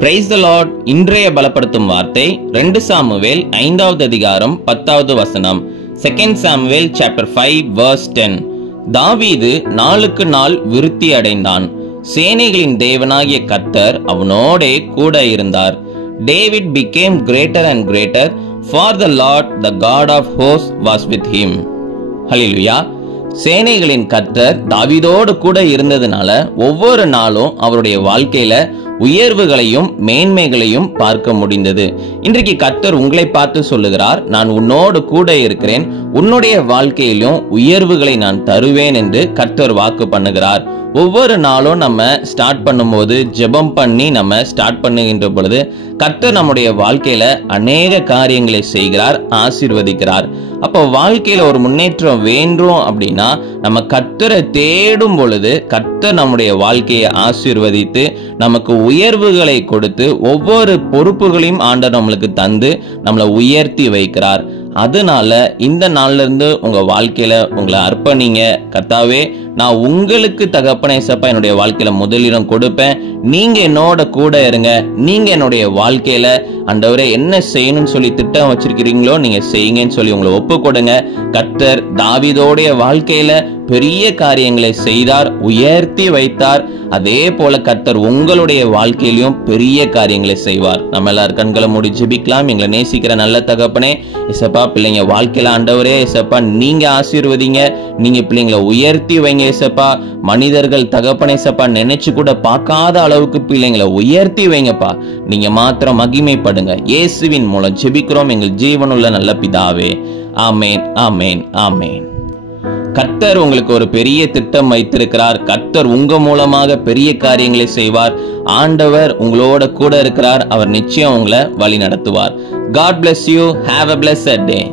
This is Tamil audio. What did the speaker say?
Praise the Lord. இன்றைய பலப்படுத்தும் வார்த்தை 2 சாமுவேல் 5வது அதிகாரம் 10வது வசனம். 2 சாமுவேல் சாப்டர் 5 verse 10. தாவீது நாளுக்கு நாள் விருத்தி அடைந்தான். சேனைகளின் தேவனாகிய கர்த்தர் அவனோடே கூட இருந்தார். David became greater and greater, for the Lord the God of hosts was with him. ஹல்லேலூயா. சேனைகளின் கர்த்தர் தாவீதோடு கூட இருந்ததுனால ஒவ்வொரு நாளும் அவருடைய வாழ்க்கையில உயர்வுகளையும் மேன்மைகளையும் பார்க்க முடிந்தது. இன்றைக்கு கர்த்தர் உங்களை பார்த்து சொல்லுகிறார், நான் உன்னோடு கூட இருக்கிறேன், உன்னுடைய வாழ்க்கையிலும் உயர்வுகளை நான் தருவேன் என்று கர்த்தர் வாக்கு பண்ணுகிறார். ஒவ்வொரு நாளும் நம்ம ஸ்டார்ட் பண்ணும்போது ஜெபம் பண்ணி நம்ம ஸ்டார்ட் பண்ணுகின்ற பொழுது கர்த்தர் நம்முடைய வாழ்க்கையில அநேக காரியங்களை செய்கிறார், ஆசீர்வதிக்கிறார். அப்போ வாழ்க்கையில ஒரு முன்னேற்றம் வேண்டும் அப்படின்னா நம்ம கர்த்தரை தேடும் பொழுது கர்த்தர் நம்முடைய வாழ்க்கையை ஆசீர்வதித்து நமக்கு உயர்வுகளை கொடுத்து ஒவ்வொரு பொறுப்புகளையும் ஆண்டவர் நம்மளுக்கு தந்து நம்மளை உயர்த்தி வைக்கிறார். அதனால இந்த நாள்ல இருந்து உங்க வாழ்க்கையில உங்களை அர்ப்பணிங்க. கர்த்தாவே, நான் உங்களுக்கு தகப்பனே சப்பா என்னுடைய வாழ்க்கையில முதலிடம் கொடுப்பேன், நீங்க என்னோட கூட இருங்க, நீங்க என்னுடைய வாழ்க்கையில ஆண்டவரே என்ன செய்யணும்னு சொல்லி திட்டம் வச்சிருக்கிறீங்களோ நீங்க செய்யுங்கன்னு சொல்லி உங்களை ஒப்பு கொடுங்க. கர்த்தர் தாவீதோடைய வாழ்க்கையில பெரிய காரியங்களை செய்தார், உயர்த்தி வைத்தார். அதே போல கர்த்தர் உங்களுடைய வாழ்க்கையிலும் பெரிய காரியங்களை செய்வார். நம்ம எல்லாரும் கண்களை மூடி ஜெபிக்கலாம். எங்களை நேசிக்கிற நல்ல தகப்பனே இசப்பா, பிள்ளைங்க வாழ்க்கையில ஆண்டவரே இசப்பா நீங்க ஆசீர்வதிங்க, நீங்க பிள்ளைங்களை உயர்த்தி வைங்க இசப்பா. மனிதர்கள் தகப்பனே இசப்பா நினைச்சு கூட பார்க்காத அளவுக்கு பிள்ளைங்களை உயர்த்தி வைங்கப்பா. நீங்க மாத்திரம் மகிமைப்படுங்க. இயேசுவின் மூலம் ஜெபிக்கிறோம் எங்கள் ஜீவனுள்ள நல்ல பிதாவே. ஆமேன், ஆமேன், ஆமேன். கர்த்தர் உங்களுக்கு ஒரு பெரிய திட்டம் வைத்திருக்கிறார். கர்த்தர் உங்க மூலமாக பெரிய காரியங்களை செய்வார். ஆண்டவர் உங்களோட கூட இருக்கிறார். அவர் நிச்சயம் உங்களை வழி நடத்துவார். God bless you. Have a blessed day.